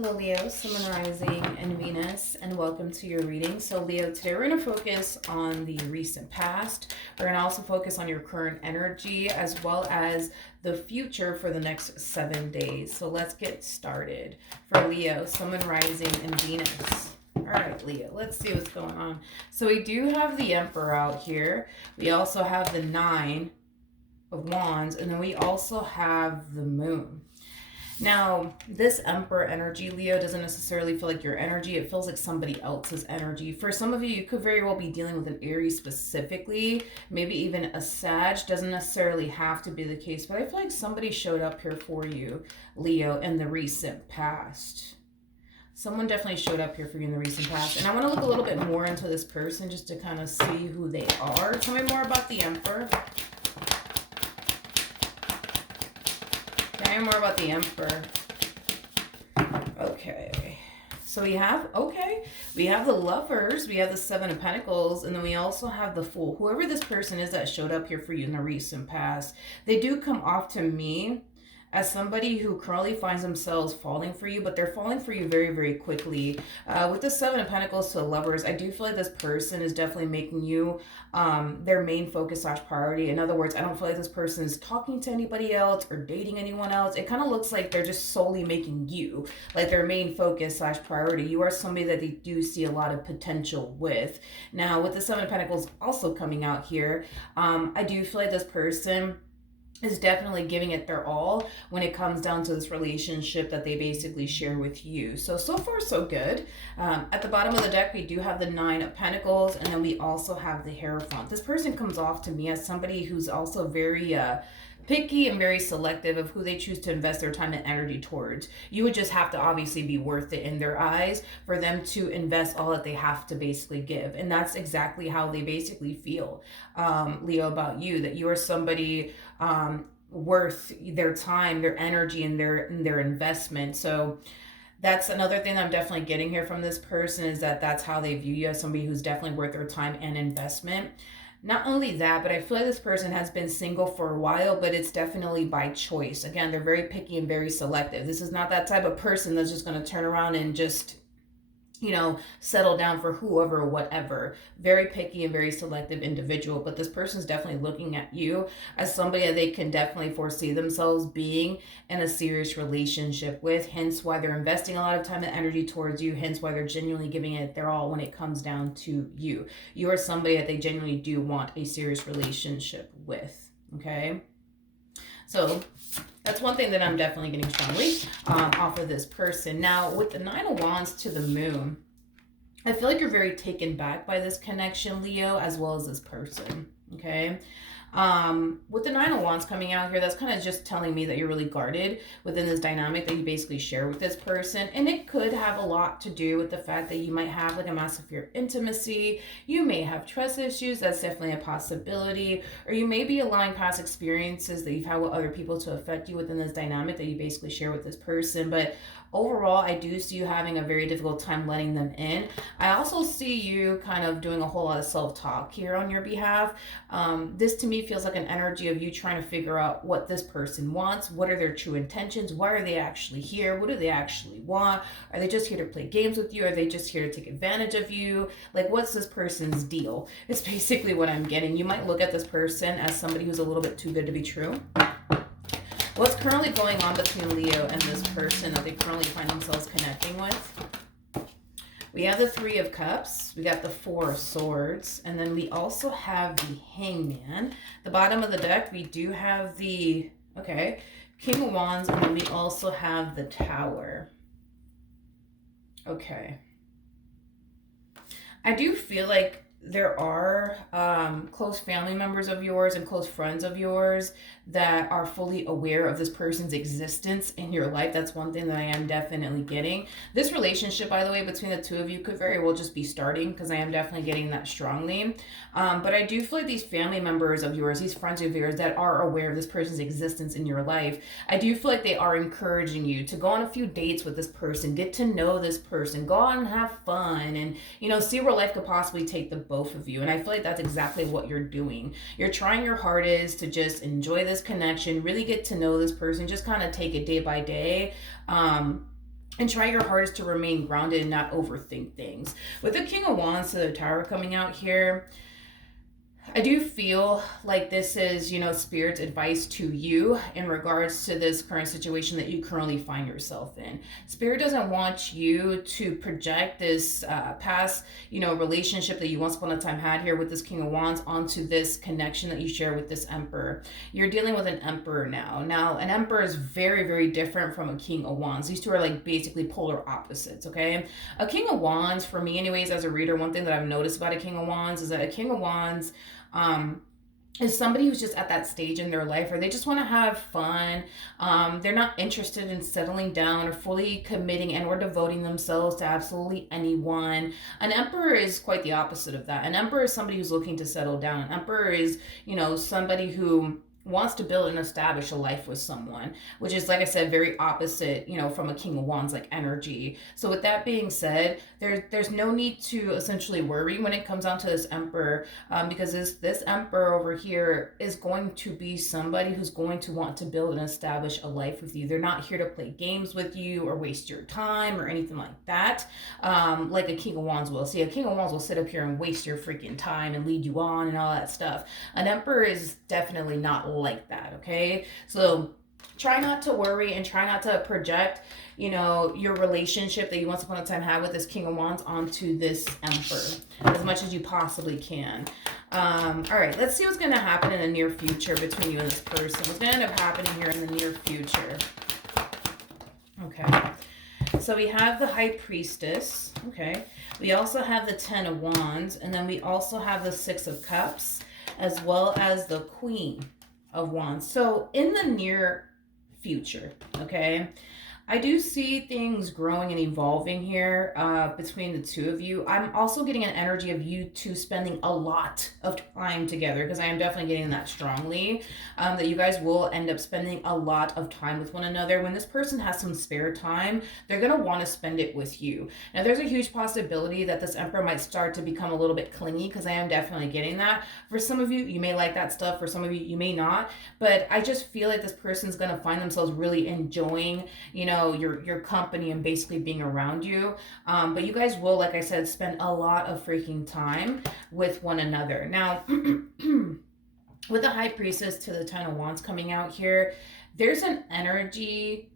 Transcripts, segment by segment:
Hello, Leo, Sun Rising, and Venus, and welcome to your reading. So, Leo, today we're going to focus on the recent past. We're going to also focus on your current energy as well as the future for the next 7 days. So, let's get started. For Leo, Sun Rising, and Venus. All right, Leo, let's see what's going on. So, we do have the Emperor out here. We also have the Nine of Wands, and then we also have the Moon. Now, this Emperor energy, Leo, doesn't necessarily feel like your energy. It feels like somebody else's energy. For some of you, you could very well be dealing with an Aries specifically, maybe even a Sag. Doesn't necessarily have to be the case, but I feel like somebody showed up here for you, Leo, in the recent past. Someone definitely showed up here for you in the recent past. And I want to look a little bit more into this person just to kind of see who they are. Tell me more about the Emperor. More about the Emperor. Okay. So we have the Lovers, we have the Seven of Pentacles, and then we also have the Fool. Whoever this person is that showed up here for you in the recent past, they do come off to me as somebody who currently finds themselves falling for you, but they're falling for you very, very quickly. With the Seven of Pentacles to the Lovers, I do feel like this person is definitely making you their main focus / priority. In other words, I don't feel like this person is talking to anybody else or dating anyone else. It kind of looks like they're just solely making you like their main focus / priority. You are somebody that they do see a lot of potential with. Now, with the Seven of Pentacles also coming out here, I do feel like this person is definitely giving it their all when it comes down to this relationship that they basically share with you. So far, so good. At the bottom of the deck, we do have the Nine of Pentacles, and then we also have the Hierophant. This person comes off to me as somebody who's also very picky and very selective of who they choose to invest their time and energy towards. You would just have to obviously be worth it in their eyes for them to invest all that they have to basically give. And that's exactly how they basically feel, Leo, about you, that you are somebody worth their time, their energy, and their investment. So that's another thing that I'm definitely getting here from this person, is that that's how they view you, as somebody who's definitely worth their time and investment. Not only that, but I feel like this person has been single for a while, but it's definitely by choice. Again, they're very picky and very selective. This is not that type of person that's just going to turn around and just, settle down for whoever or whatever. Very picky and very selective individual. But this person's definitely looking at you as somebody that they can definitely foresee themselves being in a serious relationship with. Hence why they're investing a lot of time and energy towards you. Hence why they're genuinely giving it their all when it comes down to you. You are somebody that they genuinely do want a serious relationship with. Okay? So that's one thing that I'm definitely getting strongly off of this person. Now, with the Nine of Wands to the Moon, I feel like you're very taken back by this connection, Leo, as well as this person, okay? With the Nine of Wands coming out here, that's kind of just telling me that you're really guarded within this dynamic that you basically share with this person. And it could have a lot to do with the fact that you might have like a massive fear of intimacy. You may have trust issues. That's definitely a possibility. Or you may be allowing past experiences that you've had with other people to affect you within this dynamic that you basically share with this person. But overall, I do see you having a very difficult time letting them in. I also see you kind of doing a whole lot of self-talk here on your behalf. This to me feels like an energy of you trying to figure out what this person wants. What are their true intentions? Why are they actually here? What do they actually want? Are they just here to play games with you? Are they just here to take advantage of you? Like, what's this person's deal? It's basically what I'm getting. You might look at this person as somebody who's a little bit too good to be true. What's currently going on between Leo and this person that they currently find themselves connecting with? We have the Three of Cups, we got the Four of Swords, and then we also have the Hangman. The bottom of the deck, we do have the, King of Wands, and then we also have the Tower. Okay. I do feel like there are close family members of yours and close friends of yours that are fully aware of this person's existence in your life. That's one thing that I am definitely getting. This relationship, by the way, between the two of you could very well just be starting, because I am definitely getting that strongly. But I do feel like these family members of yours, these friends of yours that are aware of this person's existence in your life, I do feel like they are encouraging you to go on a few dates with this person, get to know this person, go out and have fun, and, see where life could possibly take the both of you. And I feel like that's exactly what you're doing. You're trying your hardest to just enjoy this connection, really get to know this person, just kind of take it day by day. and try your hardest to remain grounded and not overthink things. With the King of Wands to the Tower coming out here, I do feel like this is, Spirit's advice to you in regards to this current situation that you currently find yourself in. Spirit doesn't want you to project this past, relationship that you once upon a time had here with this King of Wands onto this connection that you share with this Emperor. You're dealing with an Emperor now. Now, an Emperor is very, very different from a King of Wands. These two are like basically polar opposites, okay? A King of Wands, for me anyways, as a reader, one thing that I've noticed about a King of Wands is that a King of Wands is somebody who's just at that stage in their life where they just want to have fun. They're not interested in settling down or fully committing and or devoting themselves to absolutely anyone. An Emperor is quite the opposite of that. An Emperor is somebody who's looking to settle down. An Emperor is, somebody who wants to build and establish a life with someone, which is, like I said, very opposite, from a King of Wands like energy. So with that being said, there's no need to essentially worry when it comes down to this Emperor, because this Emperor over here is going to be somebody who's going to want to build and establish a life with you. They're not here to play games with you or waste your time or anything like that, like a King of Wands will. See, a King of Wands will sit up here and waste your freaking time and lead you on and all that stuff. An Emperor is definitely not like that, okay? So try not to worry and try not to project, your relationship that you once upon a time had with this King of Wands onto this Emperor as much as you possibly can. All right, let's see what's going to happen in the near future between you and this person. What's going to end up happening here in the near future? Okay, so we have the High Priestess, okay? We also have the Ten of Wands, and then we also have the Six of Cups, as well as the Queen of Wands. So in the near future, okay, I do see things growing and evolving here between the two of you. I'm also getting an energy of you two spending a lot of time together, because I am definitely getting that strongly, that you guys will end up spending a lot of time with one another. When this person has some spare time, they're going to want to spend it with you. Now, there's a huge possibility that this Emperor might start to become a little bit clingy, because I am definitely getting that. For some of you, you may like that stuff. For some of you, you may not. But I just feel like this person's going to find themselves really enjoying, your company and basically being around you. But you guys will, like I said, spend a lot of freaking time with one another. Now, with the High Priestess to the Ten of Wands coming out here, there's an energy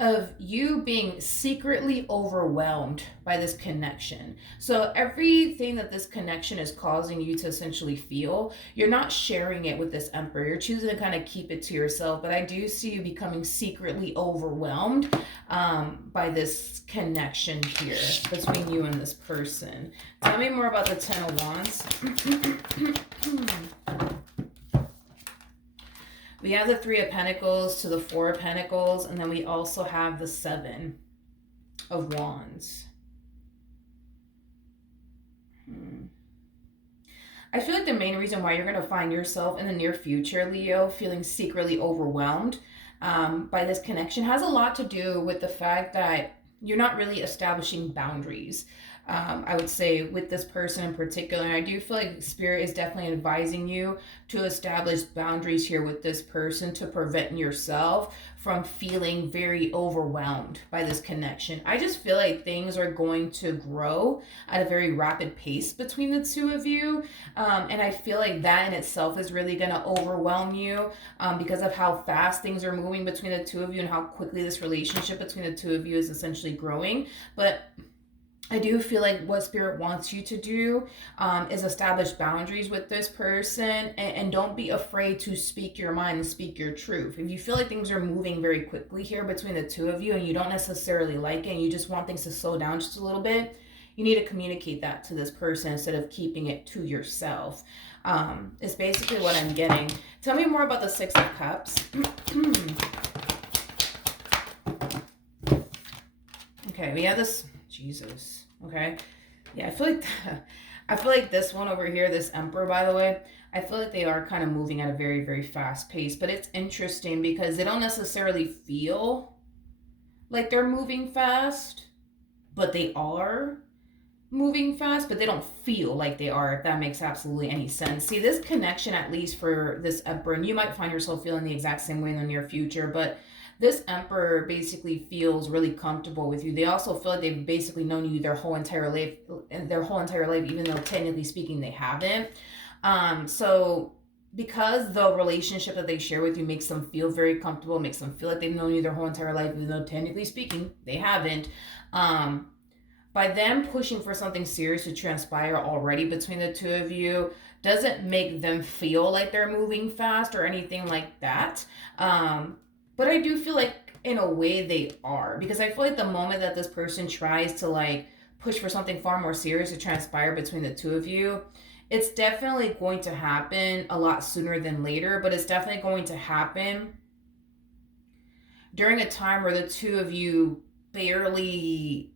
of you being secretly overwhelmed by this connection. So everything that this connection is causing you to essentially feel, you're not sharing it with this Emperor. You're choosing to kind of keep it to yourself. But I do see you becoming secretly overwhelmed by this connection here between you and this person. Tell me more about the Ten of Wands. We have the Three of Pentacles to the Four of Pentacles, and then we also have the Seven of Wands. I feel like the main reason why you're going to find yourself in the near future, Leo, feeling secretly overwhelmed by this connection has a lot to do with the fact that you're not really establishing boundaries. I would say with this person in particular, and I do feel like Spirit is definitely advising you to establish boundaries here with this person to prevent yourself from feeling very overwhelmed by this connection. I just feel like things are going to grow at a very rapid pace between the two of you, and I feel like that in itself is really going to overwhelm you because of how fast things are moving between the two of you and how quickly this relationship between the two of you is essentially growing. But I do feel like what Spirit wants you to do is establish boundaries with this person, and don't be afraid to speak your mind and speak your truth. If you feel like things are moving very quickly here between the two of you and you don't necessarily like it and you just want things to slow down just a little bit, you need to communicate that to this person instead of keeping it to yourself. Is basically what I'm getting. Tell me more about the Six of Cups. Okay, we have this... Jesus. Okay. Yeah, I feel like this one over here, this Emperor, by the way, I feel like they are kind of moving at a very, very fast pace. But it's interesting because they don't necessarily feel like they're moving fast, but they are moving fast, but they don't feel like they are, if that makes absolutely any sense. See, this connection, at least for this Emperor, and you might find yourself feeling the exact same way in the near future, but this emperor basically feels really comfortable with you. They also feel like they've basically known you their whole entire life, even though technically speaking they haven't. So because the relationship that they share with you makes them feel very comfortable, makes them feel like they've known you their whole entire life, even though technically speaking they haven't. Um, by them pushing for something serious to transpire already between the two of you doesn't make them feel like they're moving fast or anything like that. Um, but I do feel like in a way they are, because I feel like the moment that this person tries to like push for something far more serious to transpire between the two of you, it's definitely going to happen a lot sooner than later, but it's definitely going to happen during a time where the two of you barely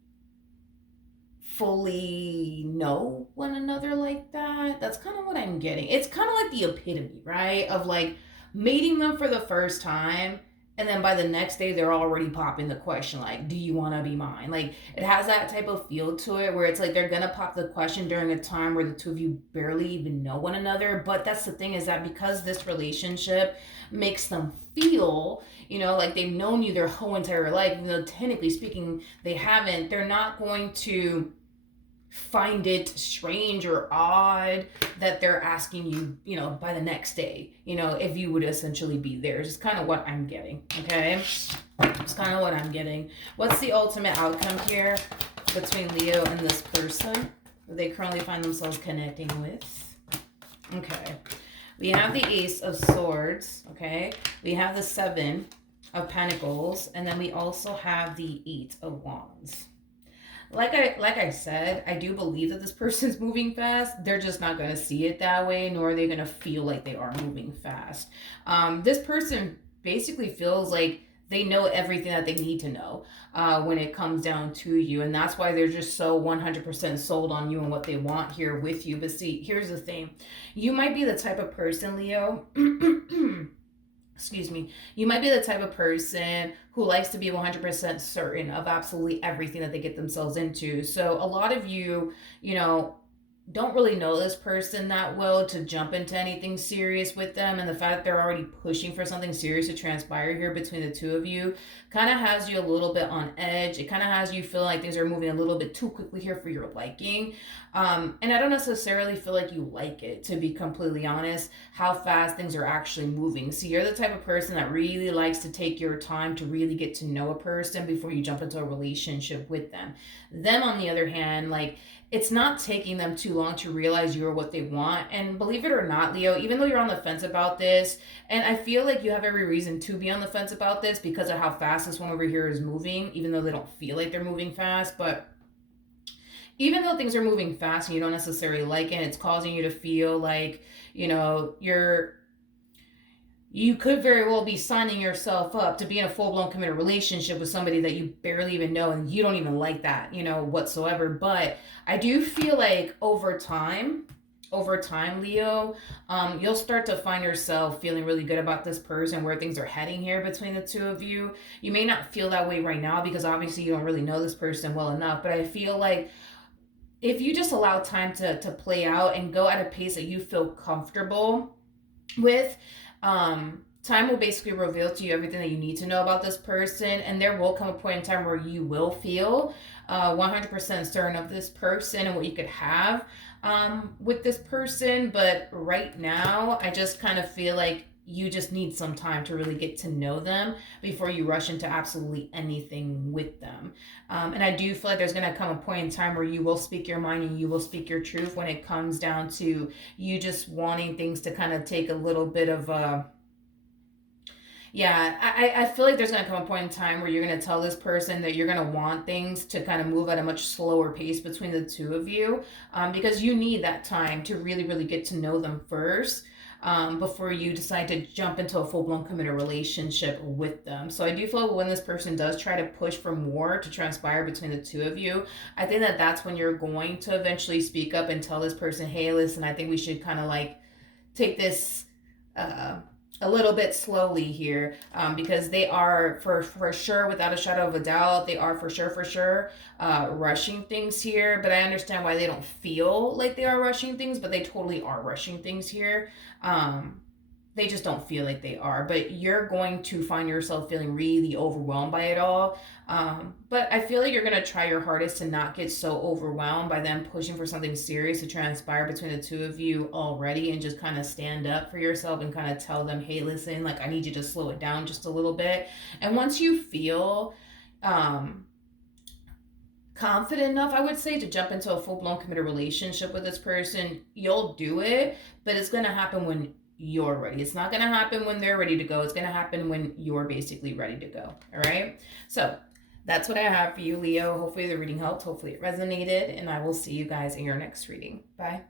fully know one another like that. That's kind of what I'm getting. It's kind of like the epitome, right? Of like meeting them for the first time. And then by the next day, they're already popping the question, like, do you want to be mine? Like, it has that type of feel to it where it's like they're going to pop the question during a time where the two of you barely even know one another. But that's the thing, is that because this relationship makes them feel, like they've known you their whole entire life, even though technically speaking, they haven't, they're not going to find it strange or odd that they're asking you, by the next day, if you would essentially be theirs. It's kind of what I'm getting, okay? It's kind of what I'm getting. What's the ultimate outcome here between Leo and this person that they currently find themselves connecting with? Okay. We have the Ace of Swords, okay? We have the Seven of Pentacles, and then we also have the Eight of Wands. Like I said, I do believe that this person's moving fast. They're just not going to see it that way, nor are they going to feel like they are moving fast. This person basically feels like they know everything that they need to know when it comes down to you. And that's why they're just so 100% sold on you and what they want here with you. But see, here's the thing. You might be the type of person, Leo, excuse me, you might be the type of person who likes to be 100% certain of absolutely everything that they get themselves into. So a lot of you, don't really know this person that well to jump into anything serious with them. And the fact that they're already pushing for something serious to transpire here between the two of you kind of has you a little bit on edge. It kind of has you feel like things are moving a little bit too quickly here for your liking. And I don't necessarily feel like you like it, to be completely honest, how fast things are actually moving. So you're the type of person that really likes to take your time to really get to know a person before you jump into a relationship with them. Them, on the other hand, like, it's not taking them too long to realize you're what they want. And believe it or not, Leo, even though you're on the fence about this, and I feel like you have every reason to be on the fence about this because of how fast this one over here is moving, even though they don't feel like they're moving fast, but even though things are moving fast and you don't necessarily like it, it's causing you to feel like, you could very well be signing yourself up to be in a full-blown committed relationship with somebody that you barely even know and you don't even like that, whatsoever. But I do feel like over time, Leo, you'll start to find yourself feeling really good about this person, where things are heading here between the two of you. You may not feel that way right now because obviously you don't really know this person well enough, but I feel like if you just allow time to play out and go at a pace that you feel comfortable with, time will basically reveal to you everything that you need to know about this person, and there will come a point in time where you will feel 100% certain of this person and what you could have with this person. But right now, I just kind of feel like you just need some time to really get to know them before you rush into absolutely anything with them. And I do feel like there's going to come a point in time where you will speak your mind and you will speak your truth when it comes down to you just wanting things to kind of take a little bit of I feel like there's going to come a point in time where you're going to tell this person that you're going to want things to kind of move at a much slower pace between the two of you, because you need that time to really, really get to know them first, before you decide to jump into a full-blown committed relationship with them. So I do feel like when this person does try to push for more to transpire between the two of you, I think that that's when you're going to eventually speak up and tell this person, hey, listen, I think we should kind of like take this a little bit slowly here, because they are for sure, without a shadow of a doubt, they are for sure rushing things here. But I understand why they don't feel like they are rushing things, but they totally are rushing things here. they just don't feel like they are. But you're going to find yourself feeling really overwhelmed by it all. But I feel like you're going to try your hardest to not get so overwhelmed by them pushing for something serious to transpire between the two of you already, and just kind of stand up for yourself and kind of tell them, hey, listen, like, I need you to slow it down just a little bit. And once you feel um, confident enough, I would say, to jump into a full blown committed relationship with this person, you'll do it, but it's going to happen when you're ready. It's not going to happen when they're ready to go. It's going to happen when you're basically ready to go. All right. So that's what I have for you, Leo. Hopefully the reading helped. Hopefully it resonated. And I will see you guys in your next reading. Bye.